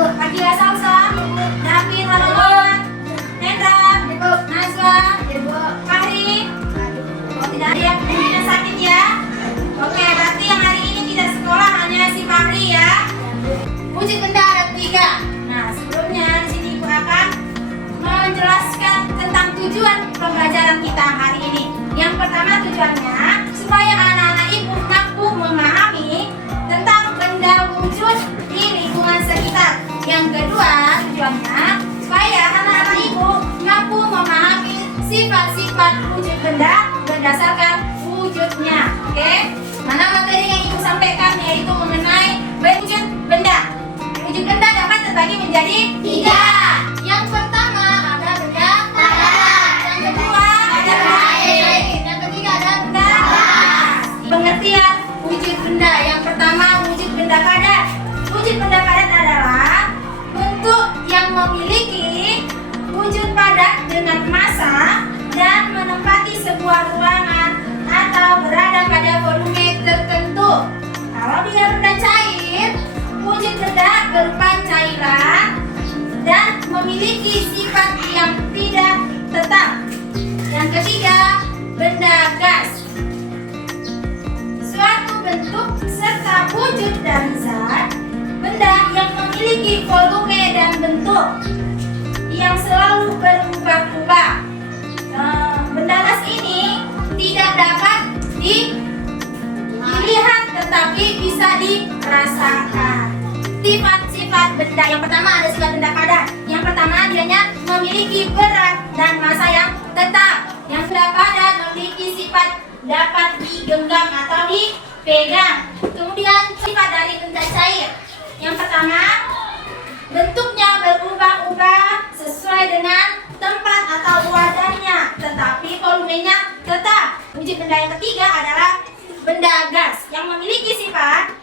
Fadila Salsa, David Halawan, Hendra, Nazwa, Fahri. Tidak ada yang sakit ya. Oke, berarti yang hari ini tidak sekolah hanya si Fahri ya. Wujud benda ada 3. Nah, sebelumnya di sini Ibu akan menjelaskan tentang tujuan pembelajaran kita hari ini. Yang pertama tujuannya supaya anak-anak Ibu mampu memahami tentang benda wujud di lingkungan sekitar. Yang kedua tujuannya supaya anak-anak Ibu mampu memahami sifat-sifat wujud benda berdasarkan wujudnya. Oke? Mana materi yang Ibu sampaikan yaitu mengenai wujud benda. Wujud benda dapat terbagi menjadi 3. Yang pertama ada benda padat. Yang kedua ada benda air. Yang ketiga ada benda gas. Pengertian wujud benda. Yang pertama wujud benda padat. Wujud benda padat adalah bentuk yang memiliki wujud padat dengan massa dan menempati sebuah ruangan atau berada pada volume tertentu. Kalau dia benda cair, wujud benda berupa cairan dan memiliki sifat yang tidak tetap. Yang ketiga, benda gas. Suatu bentuk serta wujud dari zat benda yang memiliki volume dan bentuk yang selalu berubah-ubah. Benda gas ini tidak dapat dilihat tetapi bisa dirasakan. Sifat-sifat benda. Yang pertama ada sifat benda padat. Yang pertama dianya memiliki berat dan massa yang tetap. Yang benda padat memiliki sifat dapat digenggam atau dipegang. Kemudian sifat dari benda cair. Yang pertama, bentuknya berubah-ubah sesuai dengan tempat atau wadahnya, tetapi volumenya tetap. Wujud benda yang ketiga adalah benda gas yang memiliki sifat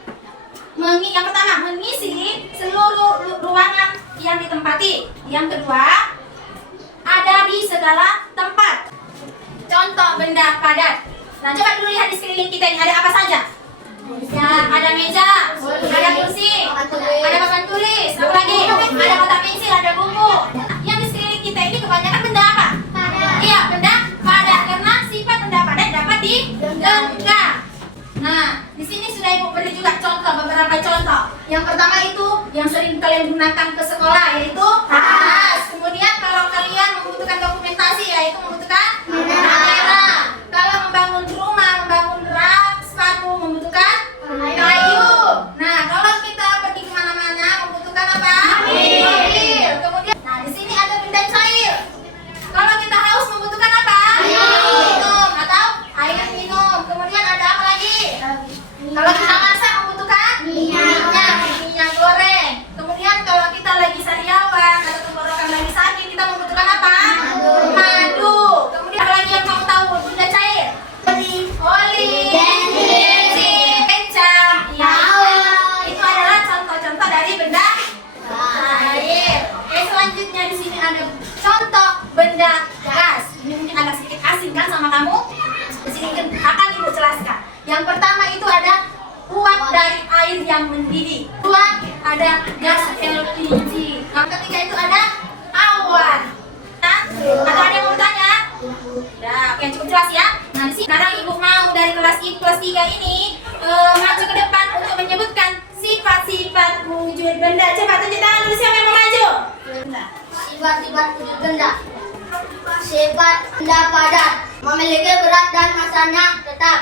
yang pertama mengisi seluruh ruangan yang ditempati. Yang kedua, ada di segala tempat. Contoh benda padat. Nah, coba dulu lihat di sekeliling kita ini ada apa saja. Ya, ada meja, ada kursi, ada papan tulis, apa lagi? Ada kotak pensil, ada buku. Yang di sekeliling kita ini kebanyakan benda apa? Iya, benda padat karena sifat benda padat dapat digenggam. Nah, di sini sudah Ibu beri juga contoh, beberapa contoh. Yang pertama itu yang sering kalian gunakan ke sekolah yaitu tas. Kemudian kalau kalian membutuhkan dokumentasi yaitu membutuhkan kamera. Kalau membangun rumah, membangun rak, sepatu membutuhkan kayu. Nah, kalau kita pergi kemana-mana membutuhkan apa? Mobil. Kemudian, nah di sini ada benda cair. Kalau kita haus membutuhkan apa? Minum atau air minum. Kemudian ada apa lagi? Kalau kita masak membutuhkan minyak goreng. Kemudian kalau kita lagi sariawan atau tenggorokan lagi sakit kita membutuhkan apa? Madu. Kemudian apa lagi yang kamu tahu benda cair? Oli, bensin, kecap. Ya, itu adalah contoh-contoh dari benda cair. Oke, selanjutnya di sini ada contoh benda gas. Ini mungkin agak sedikit asing kan sama kamu? Di sini akan Ibu jelaskan. Yang pertama itu ada uap dari air yang mendidih. Kedua ada gas LPG. Yang ketiga itu ada awan. Atau ada yang mau bertanya? Ya, oke, cukup jelas ya. Nah, di sini sekarang Ibu mau dari kelas I kelas 3 ini maju ke depan untuk menyebutkan sifat-sifat wujud benda. Coba tunjuk tangan dulu siapa yang mau maju. Sifat-sifat wujud benda. Sifat benda padat memiliki berat dan masanya tetap.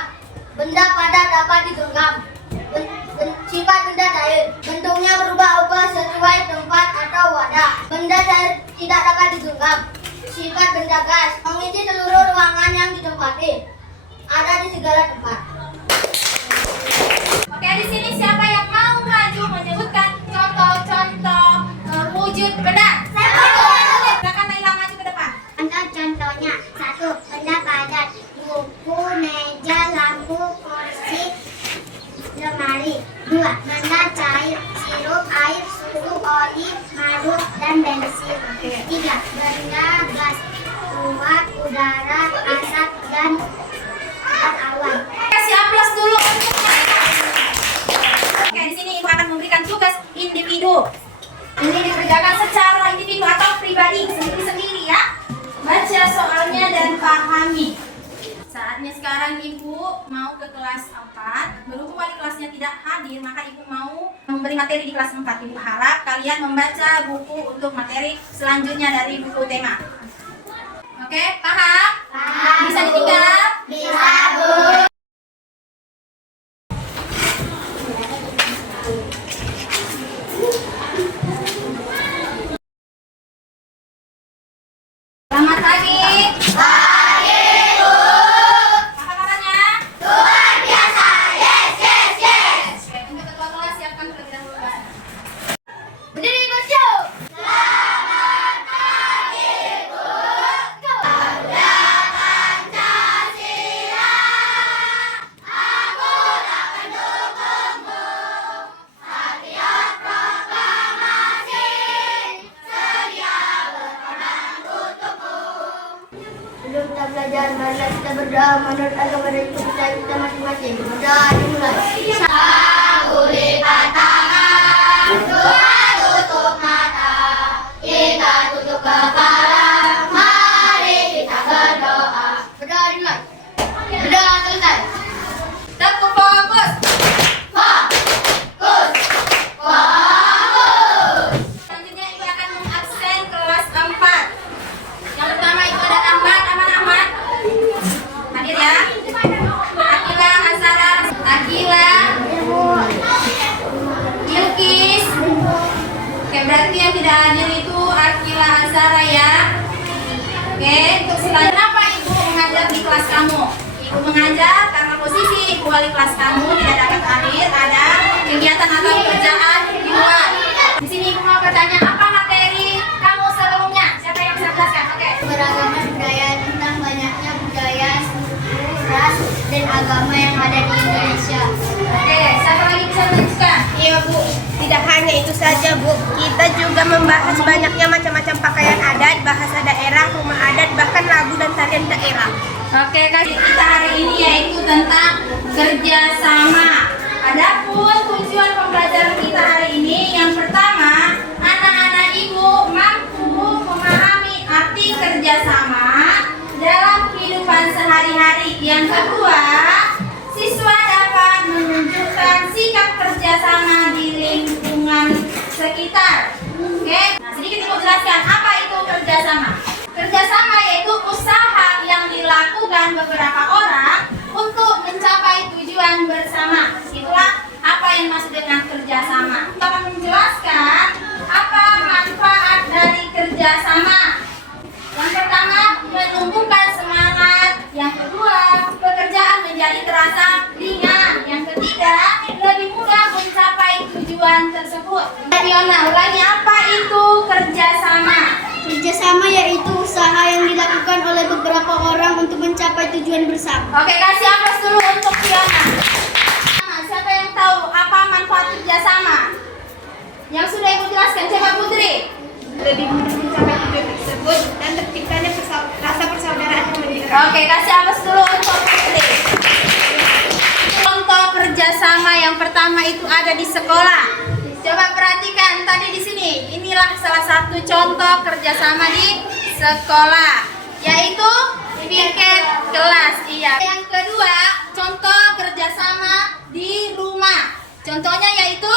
Benda padat dapat digenggam. Sifat benda cair bentuknya berubah-ubah sesuai tempat atau wadah. Benda cair tidak dapat digenggam. Sifat benda gas mengisi seluruh ruangan yang ditempati. Ada di segala tempat. Oke, di sini siapa yang mau maju menyebutkan contoh-contoh wujud benda? Silakan Naila maju ke depan. Contoh-contohnya: 1. Benda padat, buku, meja, lampu, kursi, lemari. 2. Benda cair, sirup, air, susu, oli, madu, dan bensin. 3. Benda gas, uap, udara, asap, dan awan. Kasih aplaus dulu untuk Naila. Oke, di sini Ibu akan memberikan tugas individu. Ini dikerjakan secara individu atau pribadi sendiri-sendiri ya. Baca soalnya dan pahami. Saatnya sekarang Ibu mau ke kelas 4. Berhubung wali kelasnya tidak hadir, maka Ibu mau memberi materi di kelas 4. Ibu harap kalian membaca buku untuk materi selanjutnya dari buku tema. Oke, paham? Paham, Bisa Bu. ditinggal? Bisa, Bu. Selamat pagi. Pagi, Bu. Apa kabarnya? Luar biasa. Yes, yes, yes. Oke, untuk ketua kelas siapkan terlebih dahulu kelasnya. Berdiri, Gusyo. Selamat pagi, Bu. Garuda Pancasila, aku tak mendukungmu. Patriot proklamasi, sedia berperang untukmu. Sebelum kita belajar, marilah kita berdoa menurut agama dan kepercayaan kita masing-masing. Berdoa dimulai. Satu lipat tangan, dua tutup mata, kita tutup kepala, mari kita berdoa. Berdoa dimulai. Berdoa selesai. Tepuk fokus. Fokus, fokus. Selanjutnya Ibu akan mengabsen kelas 4. Yang pertama itu ada Ahmad. Ahmad. Hadir ya. Akila, Azara, Akila, Ilkis. Oke, berarti yang tidak hadir itu Akila, Azara ya. Oke, untuk selanjutnya kenapa Ibu mengajar di kelas kamu? Ibu mengajar karena posisi Ibu wali kelas kamu tidak dapat hadir, ada kegiatan atau pekerjaan di luar. Di sini Ibu mau bertanya, apa materi kamu sebelumnya? Siapa yang bisa jelaskan? Oke. Beragam budaya tentang banyaknya budaya, suku, ras, dan agama yang ada di Indonesia. Oke, siapa lagi bisa menunjukkan? Iya Bu, tidak hanya itu saja Bu, kita juga membahas banyaknya macam-macam pakaian adat, bahasa daerah, rumah adat, bahkan lagu dan tarian daerah. Oke, kasih kita hari ini yaitu tentang kerjasama. Adapun tujuan pembelajaran kita hari ini, yang pertama, anak-anak Ibu mampu memahami arti kerjasama dalam kehidupan sehari-hari. Yang kedua, siswa dapat menunjukkan sikap kerjasama di lingkungan sekitar. Oke, nah sedikit Ibu jelaskan apa itu kerjasama. Kerjasama yaitu usaha yang dilakukan beberapa orang untuk mencapai tujuan bersama. Itulah apa yang maksud dengan kerjasama. Kita akan menjelaskan apa manfaat dari kerjasama. Yang pertama, menumbuhkan semangat. Yang kedua, pekerjaan menjadi terasa ringan. Yang ketiga, lebih mudah mencapai tujuan tersebut. Fiona, ulangi apa itu kerjasama? Kerjasama yaitu usaha yang dilakukan oleh beberapa orang untuk mencapai tujuan bersama. Oke, kasih aplaus dulu untuk Fiona. Nah, siapa yang tahu apa manfaat kerjasama? Yang sudah Ibu jelaskan, siapa Putri? Lebih mudah mencapai tujuan tersebut dan terciptanya rasa persaudaraan yang lebih erat. Oke, kasih aplaus dulu untuk Putri. Contoh kerjasama yang pertama itu ada di sekolah. Coba perhatikan tadi di sini. Inilah salah satu contoh kerjasama di sekolah, yaitu piket kelas. Iya. Yang kedua, contoh kerjasama di rumah. Contohnya yaitu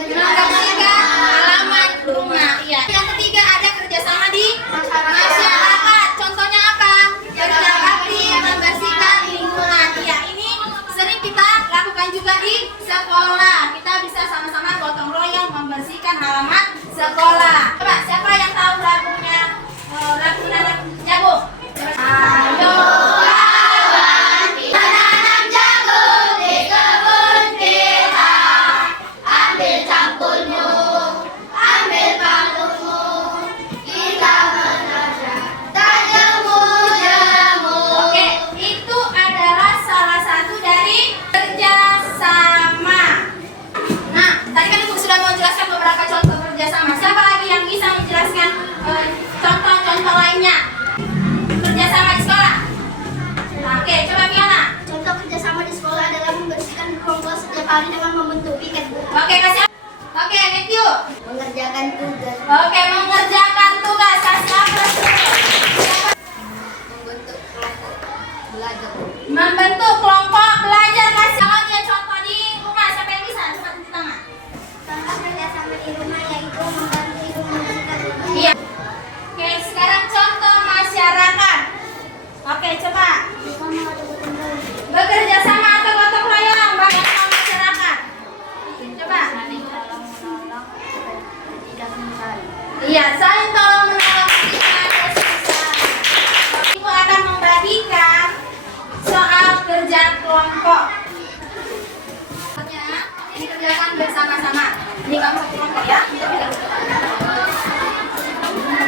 membersihkan halaman rumah. Iya. Yang ketiga ada kerjasama di masyarakat. mengerjakan tugas. Oke, mengerjakan tugas. Kasih aplaus. Membentuk kelompok belajar. Membentuk kelompok belajar. Kasih kalau dia contoh di rumah. Siapa yang bisa? Coba tunjuk tangan. Contoh kerjasama di rumah yaitu membantu ibu membersihkan rumah. Iya. Oke, sekarang contoh masyarakat. Oke, coba. Bekerja sama atau gotong royong bagi masyarakat. Coba. Iya, saling tolong menolong ketika ada susah. Ibu akan membagikan soal kerja kelompok. Ini kerjakan bersama-sama. Ini kamu satu kelompok ya.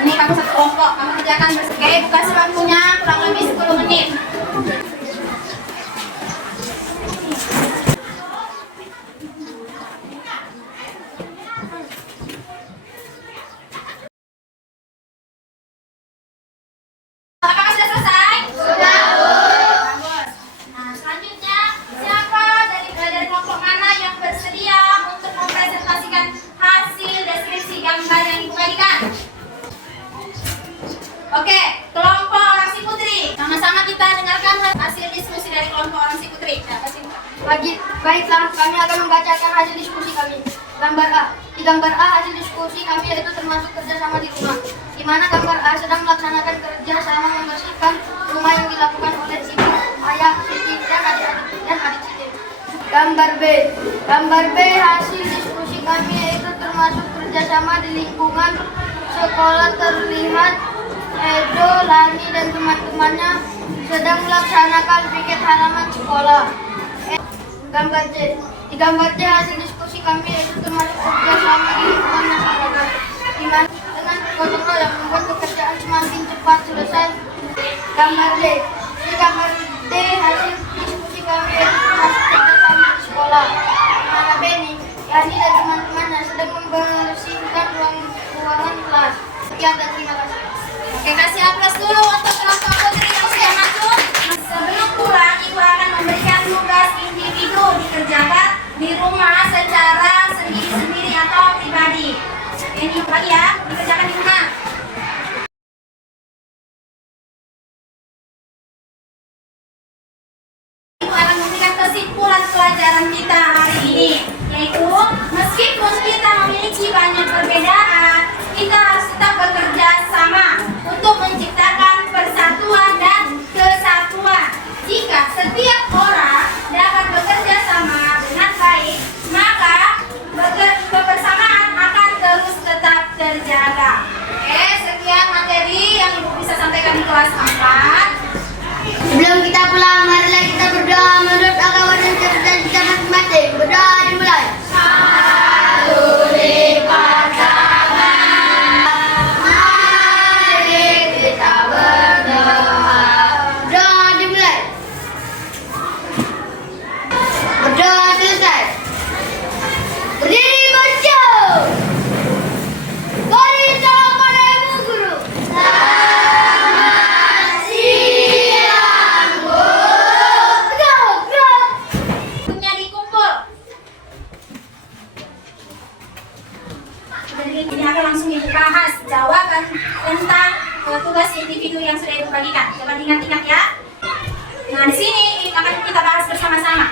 Ini kamu satu kelompok. Kamu kerjakan bersama. Oke, buka waktunya kurang lebih 10 menit. Apakah sudah selesai? Sudah, Bu. Bagus. Nah, selanjutnya siapa dari kelompok mana yang bersedia untuk mempresentasikan hasil deskripsi gambar yang Ibu bagikan? Oke, kelompok Orang Si Putri. Sama-sama kita dengarkan hasil diskusi dari kelompok Orang Si Putri. Baiklah, kami akan membacakan hasil diskusi kami. Gambar A. Di gambar A hasil diskusi kami yaitu termasuk kerjasama di rumah, di mana gambar A sedang melaksanakan kerja sama membersihkan rumah yang dilakukan oleh Siti, ayah Siti, dan adik Siti. Gambar B. Gambar B hasil diskusi kami yaitu termasuk kerjasama di lingkungan sekolah, terlihat Edo, Lani, dan teman-temannya sedang melaksanakan piket halaman sekolah. Gambar C. Di gambar C hasil diskusi kami yaitu termasuk kerjasama di lingkungan masyarakat, di mana dengan gotong royong membuat pekerjaan semakin cepat selesai. Gambar D. Di gambar D hasil diskusi kami yaitu termasuk kerjasama di sekolah, di mana Beni, Yani, dan teman-temannya sedang membersihkan ruangan kelas. Sekian dan terima kasih. Oke, kasih aplaus dulu untuk kelompok putri yang sudah masuk. Sebelum pulang, Ibu akan memberikan tugas individu dikerjakan di rumah secara sendiri-sendiri atau pribadi. Ini lagi ya, dikerjakan di rumah. Ibu akan memberikan kesimpulan pelajaran kita hari ini, yaitu meskipun kita memiliki banyak perbedaan, kita harus tetap bekerja sama untuk menciptakan persatuan dan kesatuan. Jika setiap orang dapat bekerja sama dengan baik, maka kebersamaan akan terus tetap terjaga. Oke, sekian materi yang Ibu bisa sampaikan di kelas 4. Sebelum kita pulang, marilah kita berdoa menurut agama dan cerita kita masing-masing. Berdoa dimulai. Berdoa selesai. Berdiri baca. Beri salam pada Ibu Guru. Selamat siang, Bu. Gerak. Punya dikumpul. Jadi ini akan langsung Ibu bahas jawaban tentang tugas individu yang sudah Ibu bagikan. Coba diingat-ingat ya. Nah, di sini akan kita bahas bersama-sama.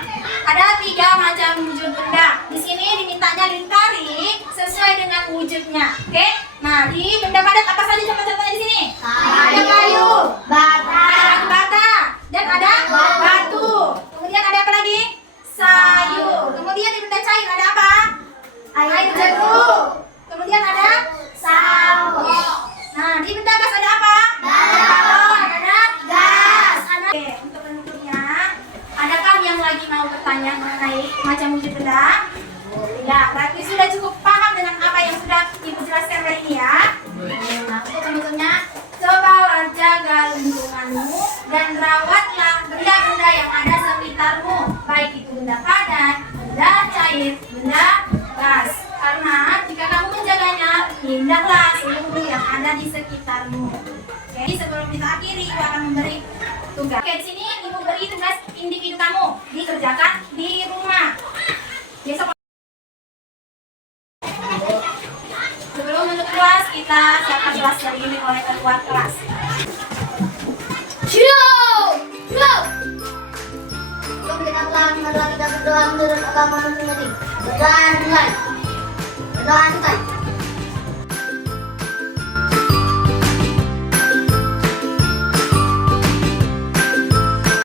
Ada 3 macam wujud benda. Di sini dimintanya lingkari sesuai dengan wujudnya. Oke? Nah, di benda padat apa saja contoh-contohnya di sini? Ada kayu, ada bata, dan ada batu. Kemudian ada apa lagi? Sayur. Kemudian di benda cair ada apa? Air jeruk. Kemudian ada saus. Nah, di benda gas ada apa? Balon. Ada gas. Oke, untuk penentunya, adakah yang lagi mau bertanya mengenai macam wujud benda? Ya, berarti sudah cukup paham dengan apa yang sudah Ibu jelaskan hari ini ya. Nah, untuk penutupnya, cobalah jaga lingkunganmu dan rawatlah benda-benda yang ada sekitarmu, baik itu benda padat, benda cair, benda gas. Karena jika kamu menjaganya, lindahlah seluruh yang ada di sekitarmu. Oke, sebelum kita akhiri, Ibu akan memberi tugas. Oke, di sini Ibu beri tugas individu kamu dikerjakan di rumah. Besok siapkan kelas hari ini oleh ketua kelas. Sebelum kita pulang, marilah kita berdoa menurut agama masing-masing. Berdoa dimulai. Berdoa selesai.